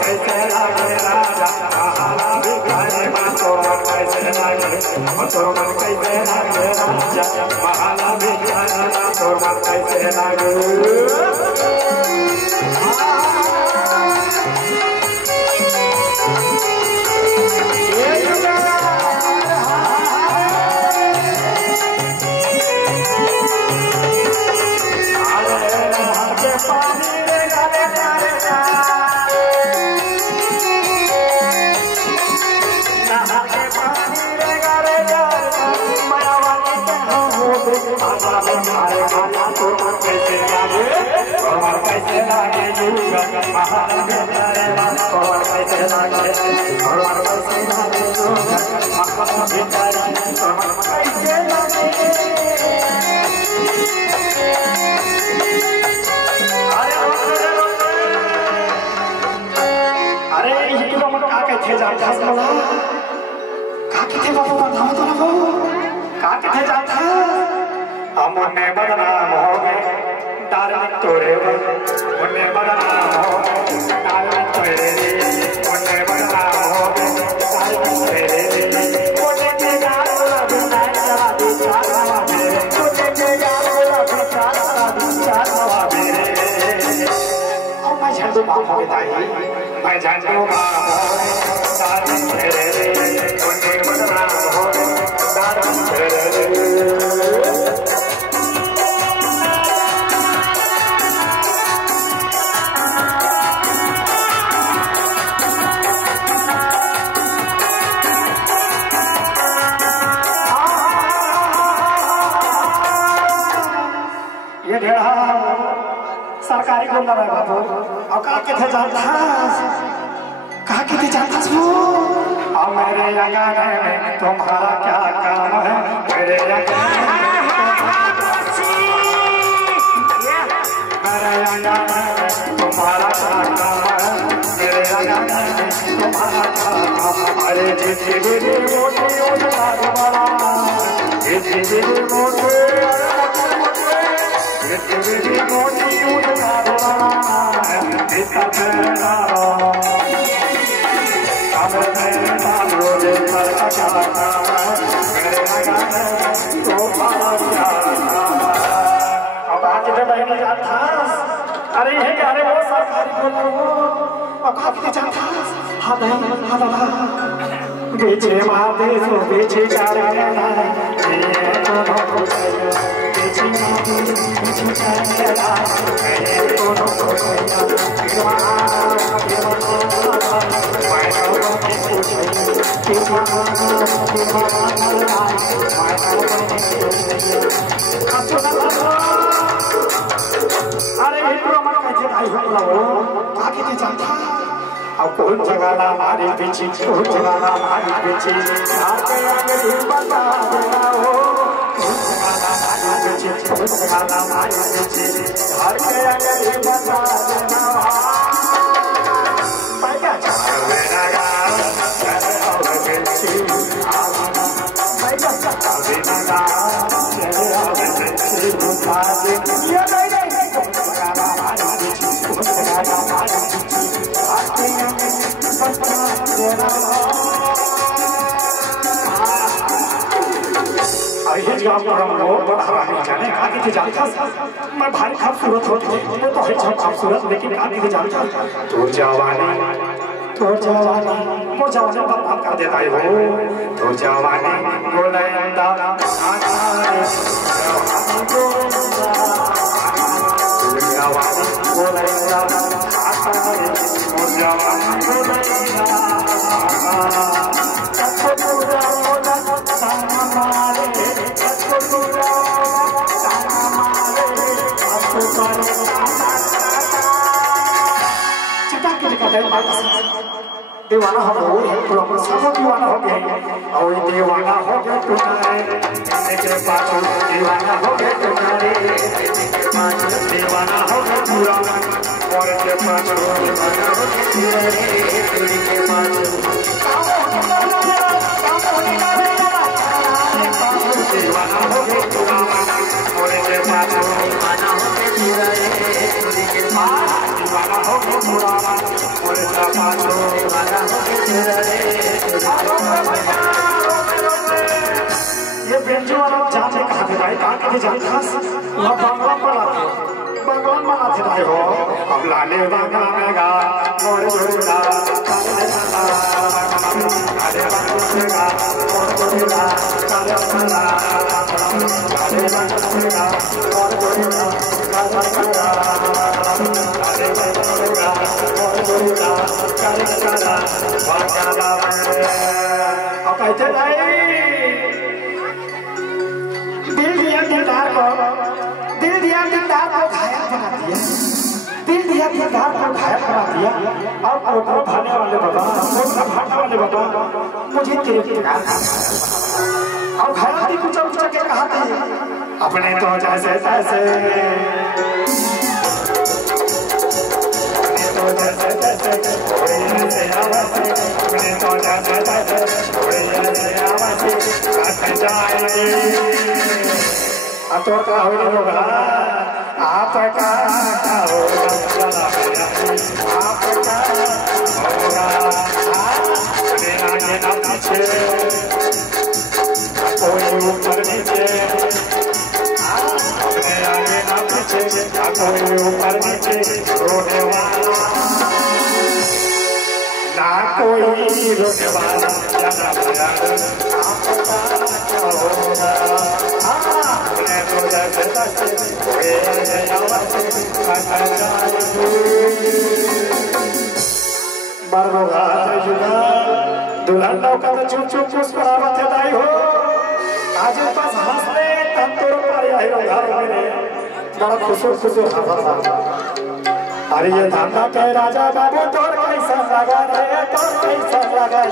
कैसे लागे राजा कहाला भिखारी मन तोर कैसे लागे तोर मन कैसे लागे राजा कहाला भिखारी मन तोर मन कैसे लागे कैसे लागे जुगा महान भिखारी मन तोर कैसे लागे और कैसे लागे जुगा महान भिखारी मन तोर कैसे लागे अरे ये तो मन का के थे जाता मला का के थे बाबू बताओ तो ना वो का के थे जाता हमने बदनाम हो गए तारन तोरे मुन्ने बदनाम हो तारन तोरे मुन्ने बदनाम हो तारन तोरे मुन्ने के गाला बिचार सवा बिचार हवा मेरे मुन्ने के गाला बिचार सवा बिचार हवा मेरे ओ मैं झंडू बाप हो ताई मैं झंडू बाप हो तारन तोरे मुन्ने बदनाम हो तारन तोरे सरकारी बोल रहा है बाबू और कहाँ के थे जाता कहाँ के थे जाता वो और मेरे अंगने में तुम्हारा क्या काम है मेरे अंगने में तुम्हारा क्या काम है मेरे अंगने में तुम्हारा क्या काम अरे जितनी मोटी उठा बड़ा जितनी मोटी जितनी मोटी उठा बड़ा इतना मेरा रोजे पर क्या मेरे लगाने तुम्हारा क्या अब आगे तो नहीं जाता अरे ये क्या रे वो सरकारी बोल अब खाते जाता हाँ दादा बेचे मारते तो बेचे जा रहे हैं अरे आगे तो जाता अब कौन जगह ना मारी पीछे कौन जगह ना मारी पीछे आगे आगे बता देना हो कौन जगह ना मारी पीछे कौन जगह ना मारी पीछे आगे आगे बता देना पैसा चला मेरा यार और बेची पैसा चला मेरा यार और बेची बुझा दे ये नहीं कौन जगह ना मारी पीछे कौन जगह ना मारी पीछे आगे जानता मैं भारी खूबसूरत होती वो तो है खूबसूरत लेकिन आगे जानता तो जवानी वो जवानी बर्बाद कर देता है वो तो जवानी गोलंदा दीवाना हो गए सब दीवाना हो गए और दीवाना हो गए तुम्हारे के पास दीवाना हो गए तुम्हारे दीवाना हो गए पूरा और के पास दीवाना हो गए के पास दीवाना हो गए पूरा और के पास दीवाना हो गए पूरा के पास दीवाना होगी मुरावा मोरे पाछो वाला होगी तेरे ये बेंजो वाला जाने कहाँ थे भाई कहाँ के जानता वह बांग्ला पढ़ा थे बांग्ला मना थे भाई हो अब लाले बांग्ला में गा मोरे जोड़ा काले बांग्ला में गा मोरे जोड़ा काले बांग्ला काले बांग्ला में गा मोरे जोड़ा काले बांग्ला काले बांग्ला में गा मोरे जोड़ा काले बांग्ला बांग्ला अब कहते नहीं दिल दिया दिलदार को घायल बना दिया दिल दिया दिलदार को घायल बना दिया और कोठा भाने वाले बाबा कोठा भाने वाले बाबा मुझे तेरे प्यार और घायल भी कुछ के कहा था अपने तो जैसे तैसे अपने तो जैसे तैसे कोई ऐसे आवाज़ अपने तो जैसे तैसे कोई ऐसे आवाज़ काट जाए तो क्या होगा आपका क्या होगा आपका होगा मेरा ये ना पीछे कोई ऊपर नीचे मेरा ये ना पीछे कोई ऊपर नीचे रोने वाला ना कोई रोने वाला जाना पड़ा आपका क्या होगा दुल्हन का तो चुप चुप मुस्कुरावत है दाई हो आज पास हंसने तब तो पर आई हो घर मेरे बड़ा खुशो अरे ये धंधा पे राजा बाबू तोर कैसा लगा रे तोर कैसा लगा